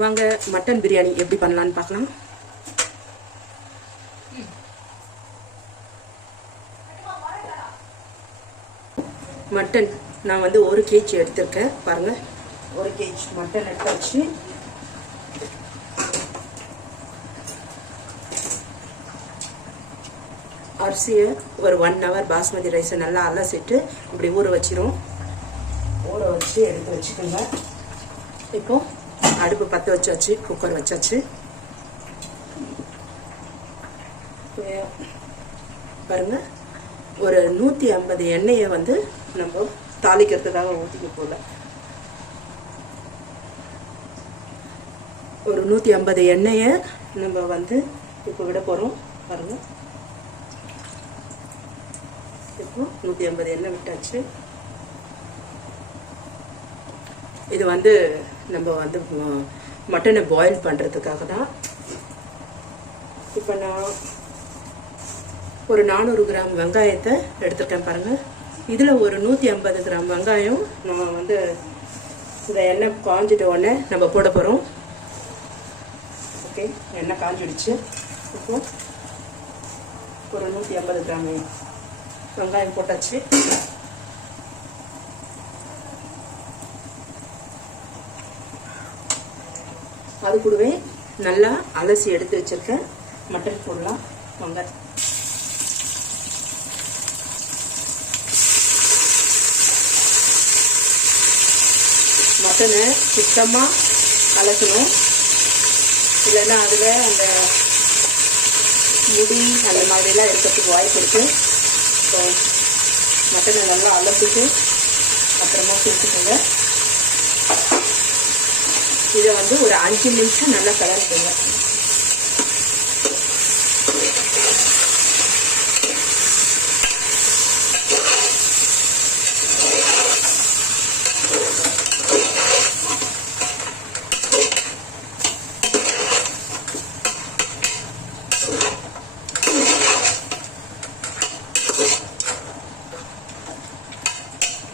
வாங்க மட்டன் பிரியாணி எப்படி பண்ணலான்னு பார்க்கலாம். மட்டன் நான் வந்து ஒரு கேஜி எடுத்திருக்கேன் பாருங்க. ஒரு கேஜி மட்டன் எடுத்தாச்சு அரிசியை ஒரு ஒன் ஹவர் பாஸ்மதி ரைஸை நல்லா அலசிட்டு இப்படி ஊற வச்சிரும். ஊற வச்சு எடுத்து வச்சுக்கோங்க. இப்போ அடுப்பு பற்ற வச்சாச்சு குக்கர் வச்சாச்சு. பாருங்க ஒரு நூற்றி ஐம்பது எண்ணெயை வந்து நம்ம தாளிக்கிறதுக்காக ஊற்றிக்க போல ஒரு நூற்றி ஐம்பது எண்ணெயை நம்ம வந்து இப்போ விட போகிறோம் பாருங்க. இப்போ நூற்றி ஐம்பது எண்ணெய் விட்டாச்சு. இது வந்து நம்ம வந்து மட்டனை பாயில் பண்ணுறதுக்காக தான் இப்போ நான் ஒரு நானூறு கிராம் வெங்காயத்தை எடுத்துருக்கேன் பாருங்கள் இதில் ஒரு நூற்றி ஐம்பது கிராம் வெங்காயம் நம்ம வந்து இந்த எண்ணெய் காஞ்சிட்ட உடனே நம்ம போட போகிறோம் ஓகே எண்ணெய் காஞ்சிடுச்சு. இப்போ ஒரு நூற்றி ஐம்பது கிராம் வெங்காயம் போட்டாச்சு. அது கூடவே நல்லா அலசி எடுத்து வச்சிருக்கேன் மட்டன் போடலாம். வாங்க. மட்டனை சுத்தமாக அலசணும் இல்லைன்னா அதில் அந்த முடி அந்த மாதிரிலாம் இருக்கிறதுக்கு வாய்ப்பு இருக்குது ஸோ மட்டனை நல்லா அலசிட்டு அப்புறமா கொடுத்துக்கோங்க. இதை வந்து ஒரு அஞ்சு நிமிஷம் நல்லா கலந்துக்கோங்க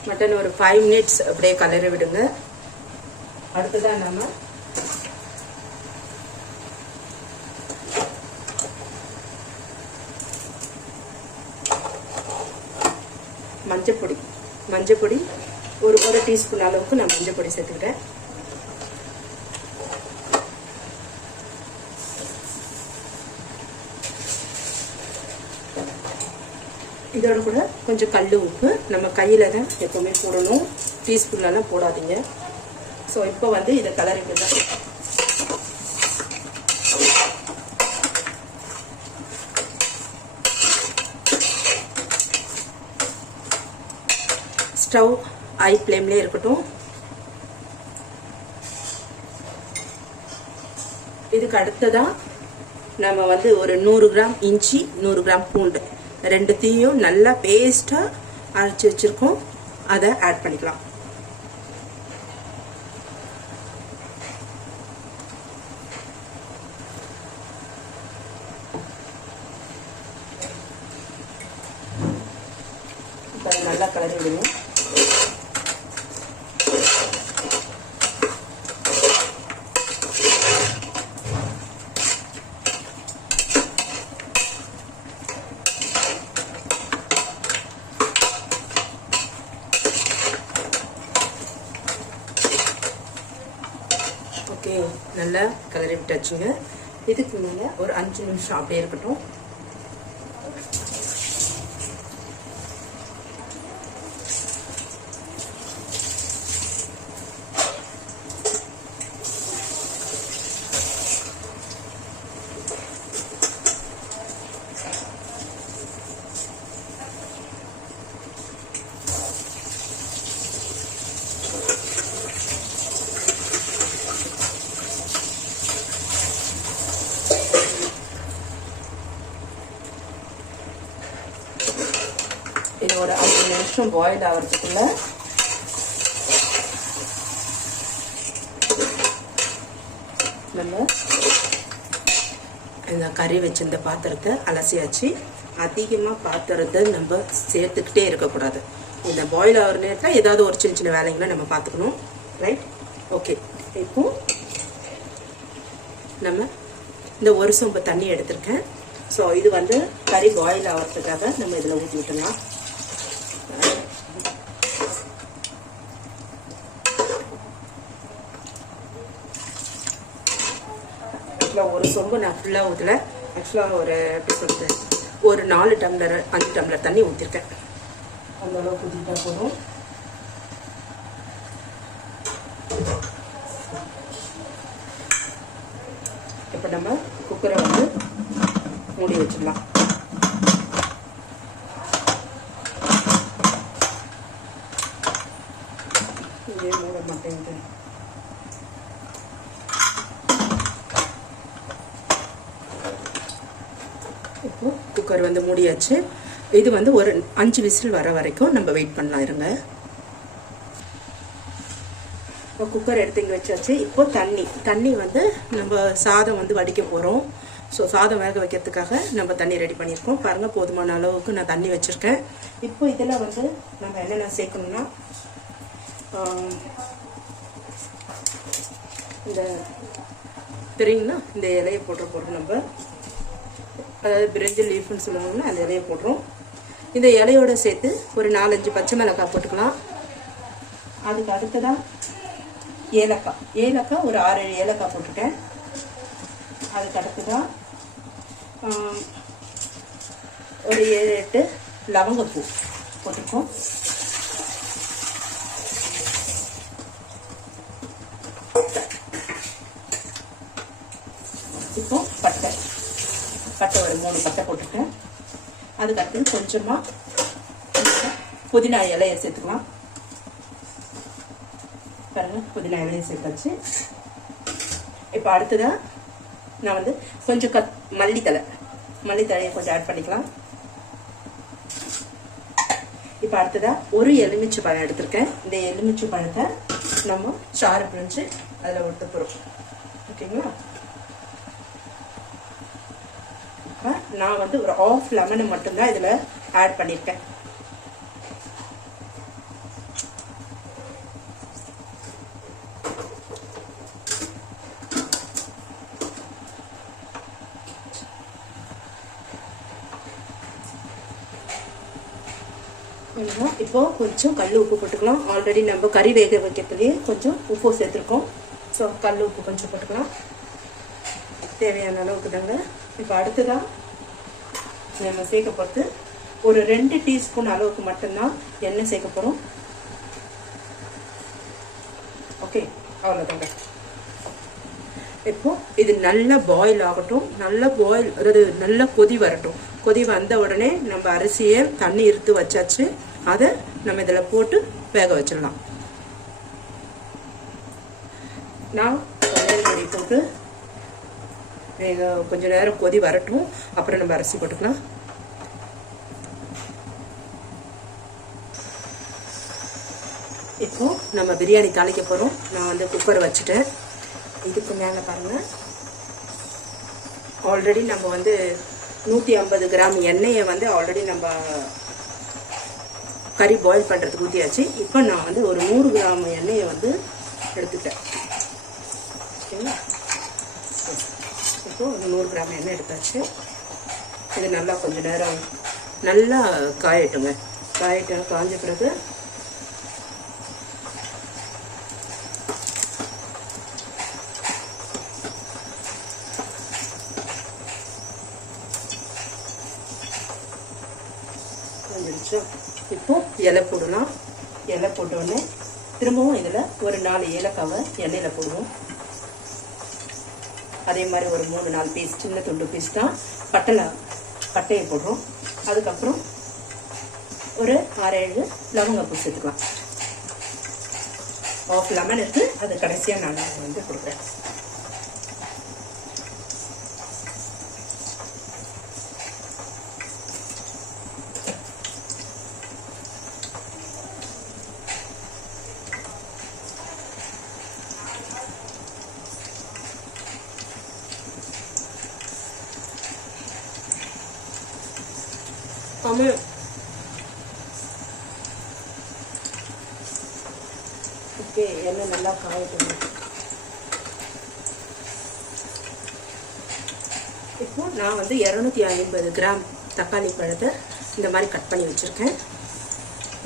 மட்டன் ஒரு ஃபைவ் மினிட்ஸ் அப்படியே கலரி விடுங்க. அடுத்ததான் நம்ம மஞ்சப்பொடி. மஞ்சப்பொடி ஒரு ஒரு டீஸ்பூன் அளவுக்கு நான் மஞ்சப்பொடி சேர்த்துக்கிட்டேன். இதோட கூட கொஞ்சம் கல் உப்பு. நம்ம கையில் தான் எப்போவுமே போடணும். டீஸ்பூன்லாம் போடாதீங்க. ஸோ இப்போ வந்து இதை கலரி விடலாம் ஸ்டவ் ஐ ஃப்ளேம்லேயே இருக்கட்டும். இதுக்கு அடுத்ததா நம்ம வந்து ஒரு நூறு கிராம் இஞ்சி நூறு கிராம் பூண்டு. ரெண்டுத்தையும் நல்லா பேஸ்ட்டாக அரைச்சி வச்சுருக்கோம். அதை ஆட் பண்ணிக்கலாம் இப்போ அதை நல்லா கலரி விடுங்க ஓகே நல்லா வச்சுங்க. இதுக்கு மேலே ஒரு அஞ்சு நிமிஷம் அப்படியே இருக்கட்டும் இது ஒரு அஞ்சு நிமிஷம் பாயில் ஆகிறதுக்குள்ள நம்ம இந்த கறி வச்சிருந்த பாத்திரத்தை அலசியாச்சு. அதிகமாக பாத்திரத்தை நம்ம சேர்த்துக்கிட்டே இருக்கக்கூடாது. இந்த பாயில் ஆகிற நேரத்தில் ஏதாவது ஒரு சின்ன சின்ன வேலைங்களை நம்ம பார்த்துக்கணும். ரைட் ஓகே இப்போ நம்ம இந்த ஒரு சொம்பு தண்ணி எடுத்திருக்கேன். ஸோ இது வந்து கறி பாயில் ஆகிறதுக்காக நம்ம இதில் ஊற்றி விட்டுலாம் ஆக்சுவலாக ஒரு சொம்பு நான் ஃபுல்லாக ஊற்றல ஆக்சுவலாக ஒரு எப்படி சொல்கிறது ஒரு நாலு டம்ளர் அஞ்சு டம்ளர் தண்ணி ஊற்றிருக்கேன் அந்த அளவுக்கு ஊற்றிட்டா போதும். இப்போ நம்ம குக்கரை வந்து மூடி வச்சிடலாம் இதே மூட மாட்டேங்குது இப்போ குக்கர் வந்து மூடியாச்சு. இது வந்து ஒரு அஞ்சு விசில் வர வரைக்கும் நம்ம வெயிட் பண்ணலாம் இருங்க. இப்போ குக்கர் எடுத்து இங்கே வச்சாச்சு. இப்போ தண்ணி. தண்ணி வந்து நம்ம சாதம் வந்து வடிக்க போகிறோம் ஸோ சாதம் வேக வைக்கிறதுக்காக நம்ம தண்ணி ரெடி பண்ணியிருக்கோம். பாருங்கள் போதுமான அளவுக்கு நான் தண்ணி வச்சுருக்கேன். இப்போ இதில் வந்து நம்ம என்னென்ன சேர்க்கணும்னா இந்த தெரியுங்களா இந்த இலையை போட்டுற போகிறோம் நம்ம. அதாவது பிரெஞ்சு லீஃப்னு சொல்லுவாங்கன்னா அந்த இலையை போடுறோம் இந்த இலையோட சேர்த்து ஒரு நாலஞ்சு பச்சை மிளகாய் போட்டுக்கலாம். அதுக்கு அடுத்ததாக ஏலக்காய். ஏலக்காய் ஒரு ஆறு ஏழு ஏலக்காய் போட்டிருக்கேன் அதுக்கு அடுத்ததாக ஒரு ஏழு எட்டு லவங்கப்பூ போட்டிருக்கோம். இப்போ பட்டை ஒரு மூணு பட்டை போட்டுட்டேன் அதுக்கடுத்து கொஞ்சமாக புதினா இலையை சேர்த்துக்கலாம். பாருங்க புதினா இலையை சேர்த்தாச்சு. இப்போ அடுத்ததாக நான் வந்து கொஞ்சம் கத் மல்லித்தலை மல்லித்தலையை கொஞ்சம் ஆட் பண்ணிக்கலாம். இப்போ அடுத்ததாக ஒரு எலுமிச்சை பழம் எடுத்திருக்கேன். இந்த எலுமிச்சை பழத்தை நம்ம சாறு பிழிஞ்சு அதில் ஒட்டு போகிறோம் ஓகேங்களா இப்போ நான் வந்து ஒரு ஆஃப் லெமனை மட்டும்தான் இதில் ஆட் பண்ணியிருக்கேன் இப்போ கொஞ்சம் கல் உப்பு போட்டுக்கலாம். ஆல்ரெடி நம்ம கறி வேக வைக்கிறதுலேயே கொஞ்சம் உப்பு சேர்த்துருக்கோம். ஸோ கல் உப்பு கொஞ்சம் போட்டுக்கலாம். தேவையான அளவுக்கு தாங்க. இப்போ அடுத்ததாக நம்ம சேர்க்க போகிறது ஒரு ரெண்டு டீஸ்பூன் அளவுக்கு மட்டும்தான் எண்ணெய் சேர்க்க போகிறோம் ஓகே அவ்வளோதாங்க இப்போ இது நல்லா பாயில் ஆகட்டும் நல்லா பாயில் அதாவது நல்லா கொதி வரட்டும். கொதி வந்த உடனே நம்ம அரிசியை தண்ணி இருத்து வச்சாச்சு. அதை நம்ம இதில் போட்டு வேக வச்சிடலாம். நான் பொடி போட்டு கொஞ்சம் கொஞ்ச நேரம் கொதி வரட்டும். அப்புறம் நம்ம அரிசி போட்டுக்கலாம். இப்போ நம்ம பிரியாணி தாளிக்க போகிறோம் நான் வந்து குக்கர் வச்சுட்டேன். இதுக்கு மேலே பாருங்கள் ஆல்ரெடி நம்ம வந்து நூற்றி ஐம்பது கிராம் எண்ணெயை வந்து ஆல்ரெடி நம்ம கறி பாயில் பண்ணுறதுக்கு ஊற்றியாச்சு இப்போ நான் வந்து ஒரு நூறு கிராம் எண்ணெயை வந்து எடுத்துட்டேன். ஓகேங்களா இப்போ ஒரு நூறு கிராம் எண்ணெய் எடுத்தாச்சு. இது நல்லா கொஞ்சம் நேரம் நல்லா காயட்டுங்க. காயட்டும் காஞ்ச பிறகு கொஞ்சம் இப்போ இலை போடலாம். இலை போட்டோடனே திரும்பவும் இதில் ஒரு நாலு ஏலக்காவை எண்ணெயில் போடுவோம். அதே மாதிரி ஒரு மூணு நாலு பீஸ் சின்ன துண்டு பீஸ் தான் பட்டலை பட்டையை போடுறோம். அதுக்கப்புறம் ஒரு ஆறு ஏழு லவங்கப்பூ சேர்த்துக்கலாம். ஆஃப் லெமன் எடுத்து அது கடைசியாக நான் வந்து கொடுக்குறேன். ஆமாம் ஓகே எண்ணெய் நல்லா காயட்டும். இப்போ நான் வந்து இரநூத்தி ஐம்பது கிராம் தக்காளி பழத்தை இந்த மாதிரி கட் பண்ணி வச்சுருக்கேன்.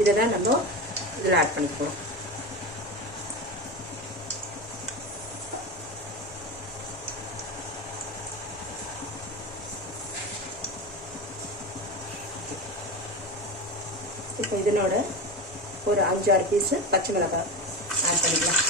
இதை தான் நம்ம இதில் ஆட் பண்ணிக்குவோம். இப்போ இதனோட ஒரு அஞ்சாறு பீஸு பச்சை மிளகாய் ஆட் பண்ணிக்கலாம்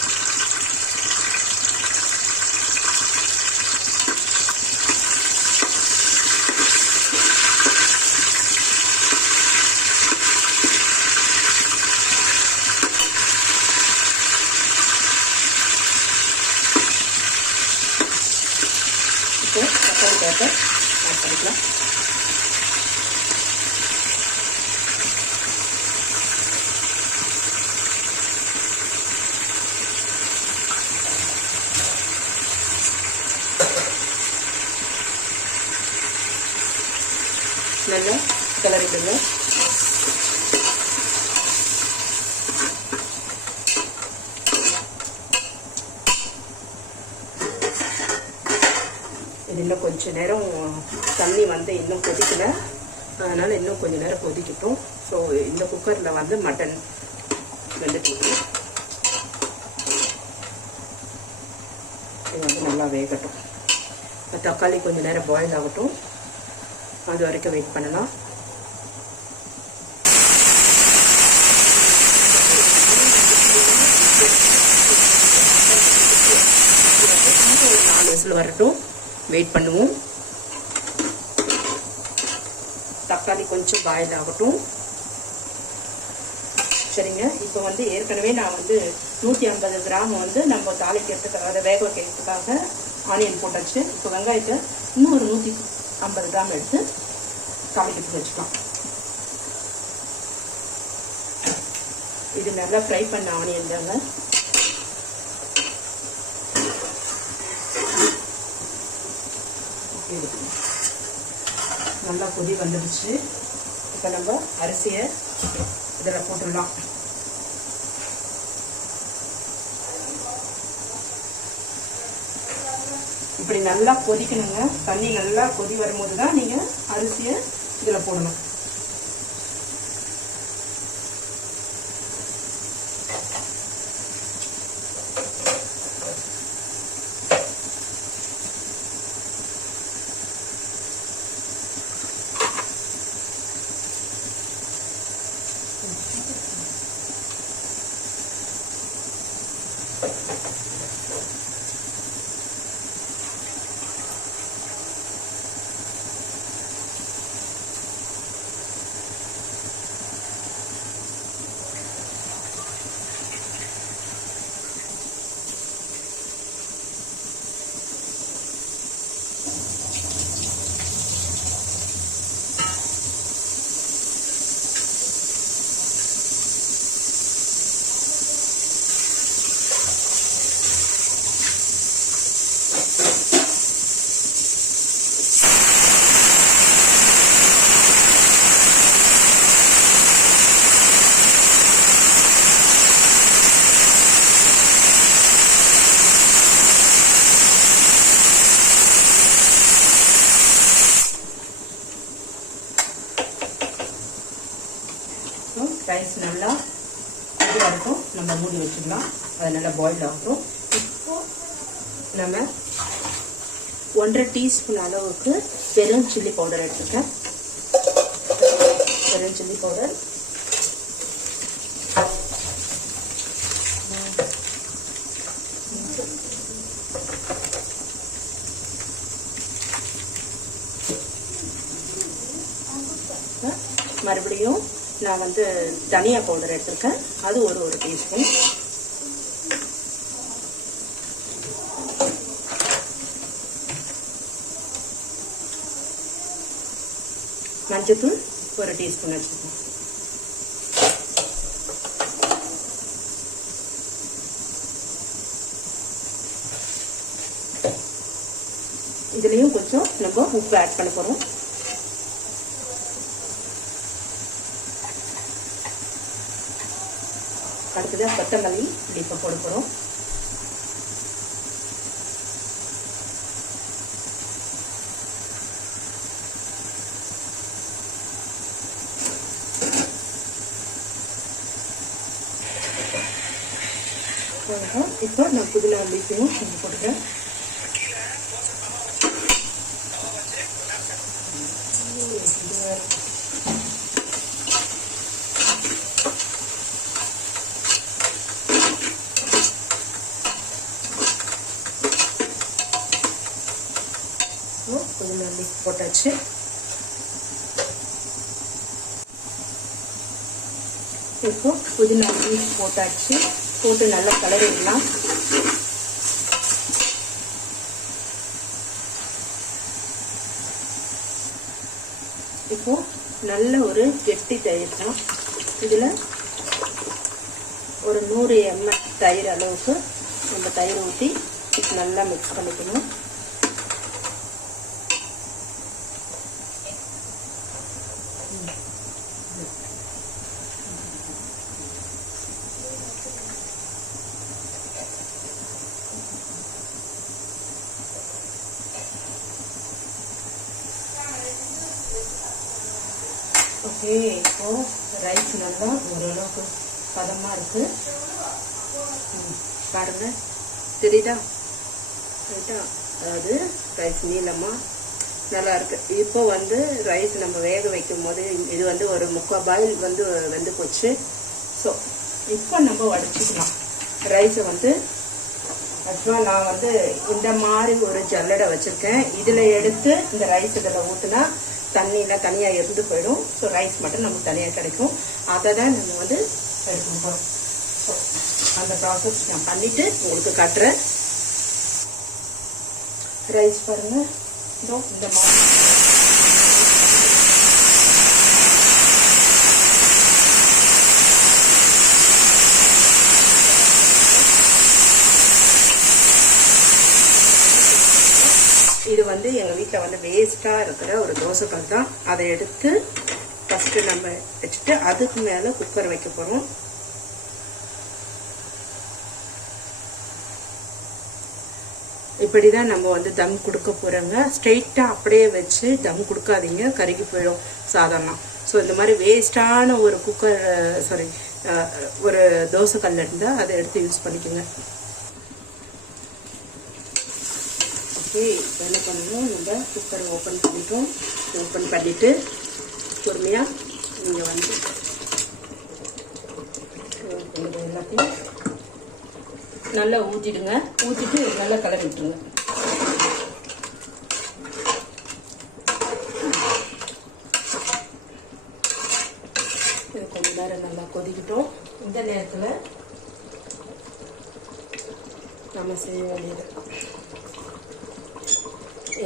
இப்போ தக்காளி பேப்பர் ஆட் பண்ணிக்கலாம் நல்லா கிளறிடுங்க இது இன்னும் கொஞ்ச நேரம் தண்ணி வந்து இன்னும் கொதிக்கல. அதனால் இன்னும் கொஞ்சம் நேரம் கொதிக்கட்டும். ஸோ இந்த குக்கரில் வந்து மட்டன் வெந்துட்டு இது வந்து நல்லா வேகட்டும். தக்காளி கொஞ்சம் நேரம் பாயில் ஆகட்டும். அது வரைக்கும் வெயிட் பண்ணலாம். ஒரு நாலு விசில் வரட்டும். வெயிட் பண்ணுவோம். தக்காளி கொஞ்சம் பாயில் ஆகட்டும். சரிங்க. இப்போ வந்து ஏற்கனவே நான் வந்து நூற்றி ஐம்பது கிராம் வந்து நம்ம தாளிக்கிறதுக்கு அதை வேக வைக்கிறதுக்காக ஆனியன் போட்டாச்சு. இப்போ வெங்காயத்தை இன்னும் ஒரு நூற்றி ஐம்பது கிராம் எடுத்து தாளிக்கிறதுக்கு வச்சுக்கலாம். இது நல்லா ஃப்ரை பண்ண ஆனியன் தாங்க. எடுக்கணும். நல்லா கொதி வந்துடுச்சு. இப்போ நம்ம அரிசியை இதில் போட்டுடலாம். இப்படி நல்லா கொதிக்கணுங்க. தண்ணி நல்லா கொதி வரும்போது தான் நீங்கள் அரிசியை இதில் போடணும். ரைஸ் நல்லா இதுவாக இருக்கும். நம்ம மூடி வச்சுக்கலாம். அது நல்லா பாயில் ஆகும் இப்போ நம்ம ஒன்றரை டீஸ்பூன் அளவுக்கு பெரும் சில்லி பவுடர் எடுத்துருக்கேன் பெரும் சில்லி பவுடர். நான் வந்து தனியா பவுடர் எடுத்திருக்கேன். அது ஒரு ஒரு டீஸ்பூன் மஞ்சத்தூள் ஒரு டீஸ்பூன் எடுத்துக்கோங்க. இதுலேயும் கொஞ்சம் நம்ம உப்பு ஆட் பண்ண போகிறோம் அடுத்தது கொத்தமல்லி இப்படி இப்போ போட போகிறோம் இப்போ நான் புதினா லீஃபையும் செஞ்சு போட்டுக்கிறேன். இப்போ புதினா மல்லி போட்டாச்சு. போட்டு நல்லா கலரிடலாம். இப்போ நல்ல ஒரு கெட்டி தயிர் தான். இதில் ஒரு நூறு எம்எல் தயிர் அளவுக்கு நம்ம தயிர் ஊற்றி நல்லா மிக்ஸ் பண்ணிக்கணும் ஓகே இப்போ ரைஸ் நல்லா ஓரளவுக்கு பதமாக இருக்கு. ம், பாருங்க. தெரியுதா? ரைட்டா அதாவது ரைஸ் நீளமாக நல்லா இருக்கு. இப்போ வந்து ரைஸ் நம்ம வேக வைக்கும் போது இது வந்து ஒரு முக்கால் பாயில் வந்து வெந்து போச்சு. ஸோ இப்போ நம்ம வடிச்சுக்கலாம். ரைஸை வந்து ஆக்சுவலாக நான் வந்து இந்த மாதிரி ஒரு ஜல்லடை வச்சுருக்கேன். இதில் எடுத்து இந்த ரைஸ் இதில் ஊற்றுனா தண்ணியில் தனியாக இருந்து போயிடும். ஸோ ரைஸ் மட்டும் நமக்கு தனியாக கிடைக்கும். அதை தான் நம்ம வந்து எடுக்க ஸோ அந்த ப்ராசஸ் நான் பண்ணிவிட்டு உங்களுக்கு காட்டுறேன். ரைஸ் பாருங்கள் இதோ இந்த மாதிரி. இது வந்து எங்கள் வீட்டில் வந்து வேஸ்ட்டாக இருக்கிற ஒரு தோசைக்கல் தான். அதை எடுத்து ஃபஸ்ட்டு நம்ம வச்சுட்டு அதுக்கு மேலே குக்கர் வைக்க போகிறோம் இப்படி தான் நம்ம வந்து தம் கொடுக்க போகிறோங்க ஸ்ட்ரெயிட்டாக அப்படியே வச்சு தம் கொடுக்காதீங்க. கருகி போயிடும் சாதம்லாம் ஸோ இந்த மாதிரி வேஸ்ட்டான ஒரு குக்கர் சாரி ஒரு தோசைக்கல் இருந்தால் அதை எடுத்து யூஸ் பண்ணிக்கோங்க. ஓகே இப்போ என்ன பண்ணணும் நம்ம குக்கர் ஓப்பன் பண்ணிட்டோம். ஓப்பன் பண்ணிவிட்டு பொறுமையாக நீங்கள் வந்து எல்லாத்தையும் நல்லா ஊற்றிடுங்க ஊற்றிட்டு நல்லா கலரி விட்டுருங்க. இது கொஞ்ச நேரம் நல்லா கொதிக்கிட்டோம். இந்த நேரத்தில் நம்ம செய்ய வேண்டியது.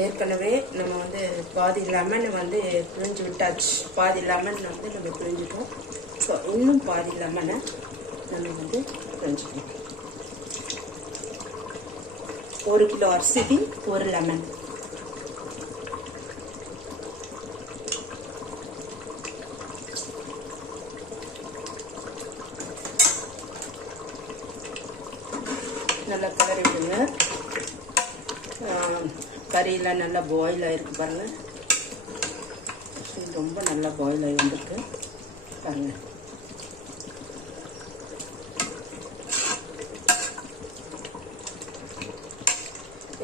ஏற்கனவே நம்ம வந்து பாதி லெமன் வந்து பிழிஞ்சு விட்டாச்சு. பாதி லெமன் வந்து நம்ம பிழிஞ்சிட்டோம். ஸோ இன்னும் பாதி லெமனை நம்ம வந்து பிழிஞ்சிக்கணும் ஒரு கிலோ அரிசிக்கு ஒரு லெமன் நல்லா கலரி விடுங்க கறியெல்லாம் நல்லா பாயில் ஆகிருக்கு பாருங்கள் ரொம்ப நல்லா பாயில் ஆகி வந்திருக்கு. பாருங்கள்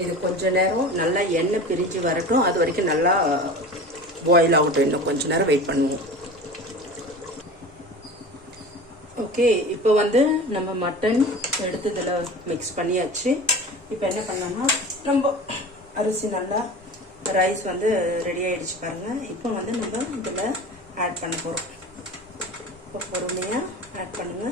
இது கொஞ்ச நேரம் நல்லா எண்ணெய் பிரிஞ்சு வரட்டும். அது வரைக்கும் நல்லா பாயில் ஆகட்டும். இன்னும் கொஞ்ச நேரம் வெயிட் பண்ணுவோம். ஓகே இப்போ வந்து நம்ம மட்டன் எடுத்து இதில் மிக்ஸ் பண்ணியாச்சு. இப்போ என்ன பண்ணோம்னா நம்ம அரிசி நல்லா ரைஸ் வந்து ரெடி ஆயிடுச்சு பாருங்க. இப்போ வந்து நம்ம இதில் ஆட் பண்ண போகிறோம் இப்போ பொறுமையாக ஆட் பண்ணுங்க.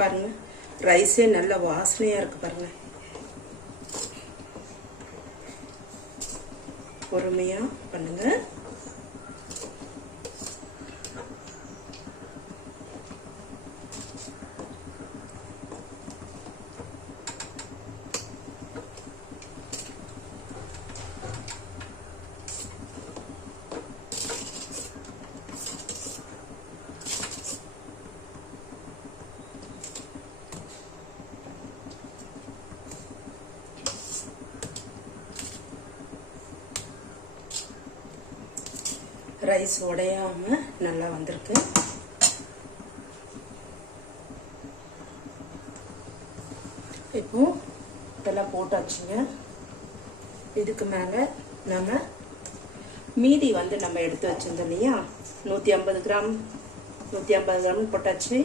பாருங்க. ரைஸே நல்ல வாசனையாக இருக்குது பாருங்கள் அருமையாக பண்ணுங்கள் ரைஸ் உடையாம நல்லா வந்திருக்கு. இப்போ இதெல்லாம் போட்டாச்சுங்க. இதுக்கு மேலே நம்ம மீதி வந்து நம்ம எடுத்து வச்சிருந்தோம் இல்லையா? நூற்றி ஐம்பது கிராம் நூற்றி ஐம்பது கிராம் போட்டாச்சு.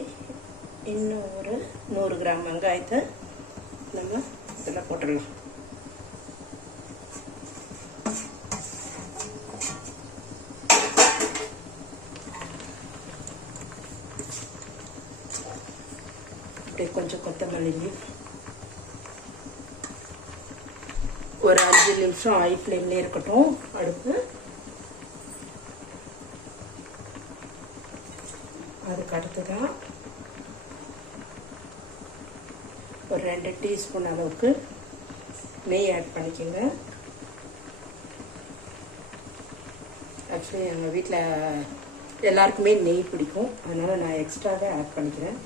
இன்னும் ஒரு நூறு கிராம் வெங்காயத்தை நம்ம இதில் போட்டுடலாம். போட்டு கொஞ்சம் கொத்தமல்லி ஒரு அஞ்சு நிமிஷம் ஹை ஃப்ளேம்லேயே இருக்கட்டும் அடுப்பு. அதுக்கு அடுத்ததான் ஒரு ரெண்டு டீஸ்பூன் அளவுக்கு நெய் ஆட் பண்ணிக்கோங்க. ஆக்சுவலி எங்கள் வீட்டில் எல்லாருக்குமே நெய் பிடிக்கும். அதனால் நான் எக்ஸ்ட்ராவே ஆட் பண்ணிக்கிறேன்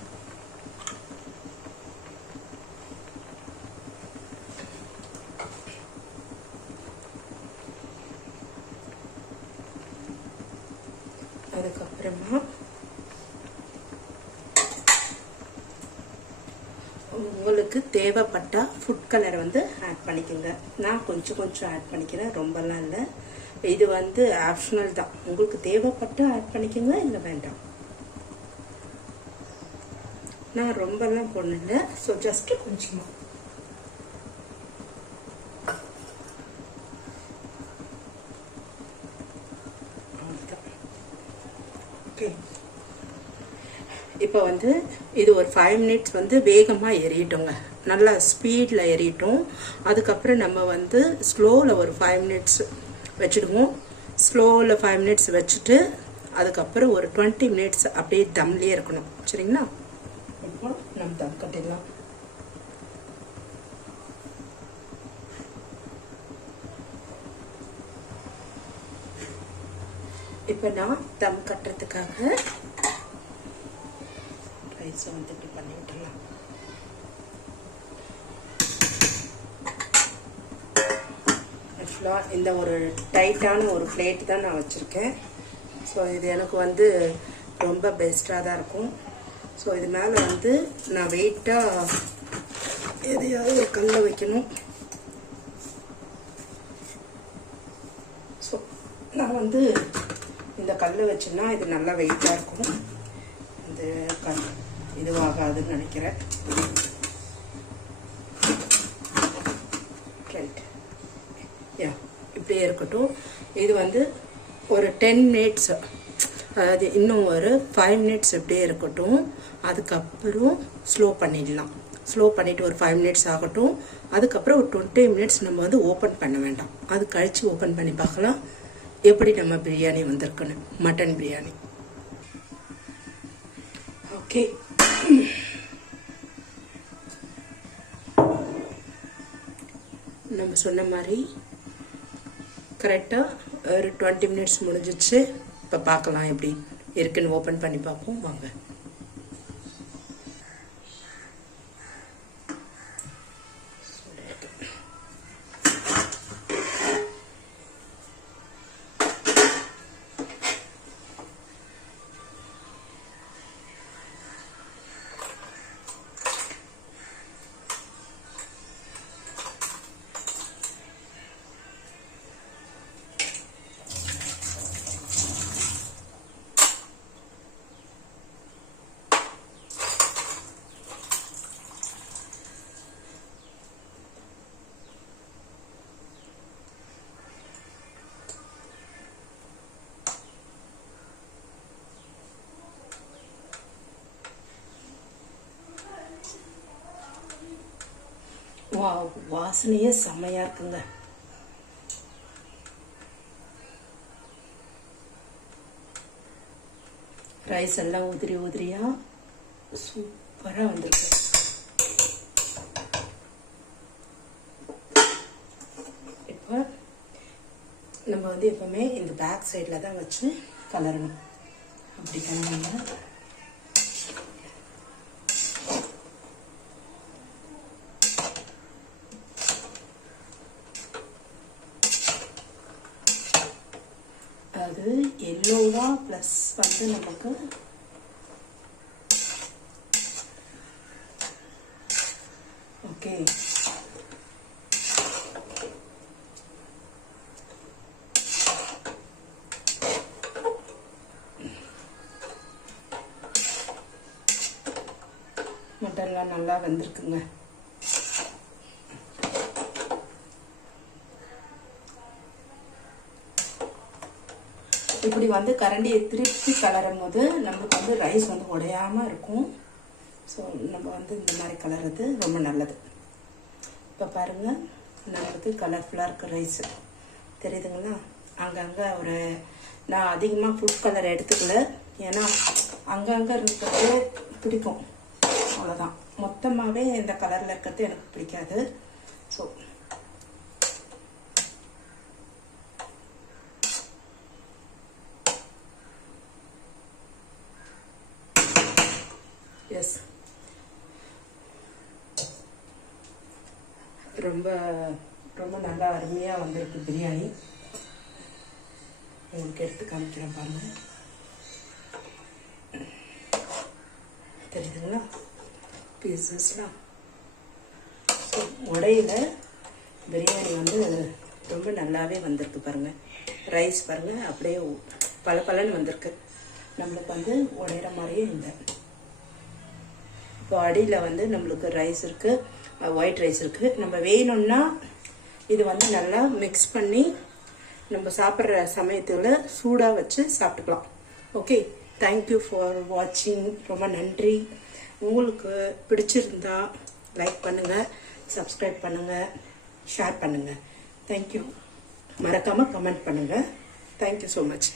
அதுக்கப்புறமா உங்களுக்கு தேவைப்பட்டால் ஃபுட் கலர் வந்து ஆட் பண்ணிக்கோங்க. நான் கொஞ்சம் கொஞ்சம் ஆட் பண்ணிக்கிறேன். ரொம்பலாம் இல்லை. இது வந்து ஆப்ஷனல் தான். உங்களுக்கு தேவைப்பட்டால் ஆட் பண்ணிக்கோங்க இல்லை வேண்டாம். நான் ரொம்பலாம் போடல. ஸோ ஜஸ்ட்டு கொஞ்சமாக ஓகே இப்போ வந்து இது ஒரு ஃபைவ் மினிட்ஸ் வந்து வேகமாக எரியட்டுங்க நல்லா ஸ்பீடில் எரியட்டும் அதுக்கப்புறம் நம்ம வந்து ஸ்லோவில் ஒரு ஃபைவ் மினிட்ஸ் வச்சுடுவோம். ஸ்லோவில் ஃபைவ் மினிட்ஸ் வச்சுட்டு அதுக்கப்புறம் ஒரு டுவெண்ட்டி மினிட்ஸ் அப்படியே தம்லேயே இருக்கணும். சரிங்களா? இப்போ நம்ம தம் கட்டிடலாம். இப்போ நான் தம் கட்டுறதுக்காக ரைஸை வந்து இப்படி பண்ணி விட்டுடலாம். ஆக்சுவலாக இந்த ஒரு டைட்டான ஒரு பிளேட் தான் நான் வச்சுருக்கேன். ஸோ இது எனக்கு வந்து ரொம்ப பெஸ்ட்டாக தான் இருக்கும். ஸோ இது மேலே வந்து நான் வெயிட்டாக எதையாவது ஒரு கல்லை வைக்கணும். ஸோ நான் வந்து இந்த கல் வச்சேன்னா இது நல்லா வெயிட்டாக இருக்கும். இதுவாகாதுன்னு நினைக்கிறேன். ரைட் யா இப்படியே இருக்கட்டும். இது வந்து ஒரு டென் மினிட்ஸ் அதாவது இன்னும் ஒரு ஃபைவ் மினிட்ஸ் இப்படியே இருக்கட்டும். அதுக்கப்புறம் ஸ்லோ பண்ணிடலாம். ஸ்லோ பண்ணிவிட்டு ஒரு ஃபைவ் மினிட்ஸ் ஆகட்டும். அதுக்கப்புறம் ஒரு டுவெண்ட்டி மினிட்ஸ் நம்ம வந்து ஓப்பன் பண்ண வேண்டாம். அது கழித்து ஓப்பன் பண்ணி பார்க்கலாம். எப்படி நம்ம பிரியாணி வந்திருக்குன்னு. மட்டன் பிரியாணி. ஓகே நம்ம சொன்ன மாதிரி கரெக்டாக ஒரு டுவெண்ட்டி மினிட்ஸ் முடிஞ்சிச்சு. இப்போ பார்க்கலாம் எப்படி இருக்குன்னு ஓப்பன் பண்ணி பார்ப்போம். வாங்க. வா வாசனையே செம்மையா இருக்குங்க. ரைஸ் எல்லாம் உதிரி உதிரியா சூப்பராக வந்திருக்கு. இப்போ நம்ம வந்து எப்பவுமே இந்த பேக் சைடில் தான் வச்சு கலரணும். அப்படி கலருங்க அது எல்லோவா ப்ளஸ் வந்து நமக்கு ஓகே மட்டன்லாம் நல்லா வந்திருக்குங்க இப்படி வந்து கரண்டியை திருப்பி கலரும் போது நம்மளுக்கு வந்து ரைஸ் வந்து உடையாமல் இருக்கும். ஸோ நம்ம வந்து இந்த மாதிரி கலர்றது ரொம்ப நல்லது. இப்போ பாருங்கள் நம்மளுக்கு கலர்ஃபுல்லாக இருக்குது ரைஸு தெரியுதுங்களா? அங்கங்கே ஒரு நான் அதிகமாக ஃபுட் கலர் எடுத்துக்கல. ஏன்னா அங்கங்கே இருக்கிறது பிடிக்கும். அவ்வளோதான் மொத்தமாகவே இந்த கலரில் இருக்கிறது எனக்கு பிடிக்காது. ஸோ ரொம்ப ரொம்ப நல்லா அருமையாக வந்திருக்கு பிரியாணி. உங்களுக்கு எடுத்து காமிக்கிறேன் பாருங்க. தெரியுதுங்களா? பீசஸ்லாம் ஸோ உடையில பிரியாணி வந்து ரொம்ப நல்லாவே வந்திருக்கு பாருங்கள் ரைஸ் பாருங்கள் அப்படியே பல பலன்னு வந்திருக்கு. நம்மளுக்கு வந்து உடையிற மாதிரியே இல்லை. இப்போ அடியில் வந்து நம்மளுக்கு ரைஸ் இருக்குது ஒயிட் ரைஸ் இருக்குது நம்ம வேணும்னா இது வந்து நல்லா மிக்ஸ் பண்ணி நம்ம சாப்பிட்ற சமயத்தில் சூடாக வச்சு சாப்பிட்டுக்கலாம். ஓகே தேங்க்யூ ஃபார் வாட்சிங் ரொம்ப நன்றி. உங்களுக்கு பிடிச்சிருந்தா லைக் பண்ணுங்கள் சப்ஸ்கிரைப் பண்ணுங்கள் ஷேர் பண்ணுங்கள் தேங்க்யூ மறக்காமல் கமெண்ட் பண்ணுங்கள் thank you so much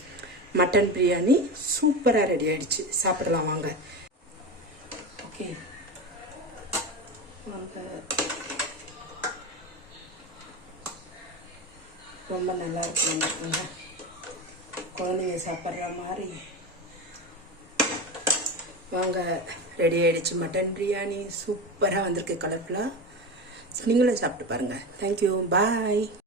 mutton biryani சூப்பராக ரெடி ஆகிடுச்சு சாப்பிடலாம் வாங்க. ஓகே வாங்க ரொம்ப நல்லா இருக்குங்க குழந்தைங்க சாப்பிட்ற மாதிரி. வாங்க ரெடி ஆகிடுச்சு மட்டன் பிரியாணி சூப்பராக வந்திருக்கு கலர்ஃபுல்லாக நீங்களும் சாப்பிட்டு பாருங்கள் தேங்க்யூ பாய்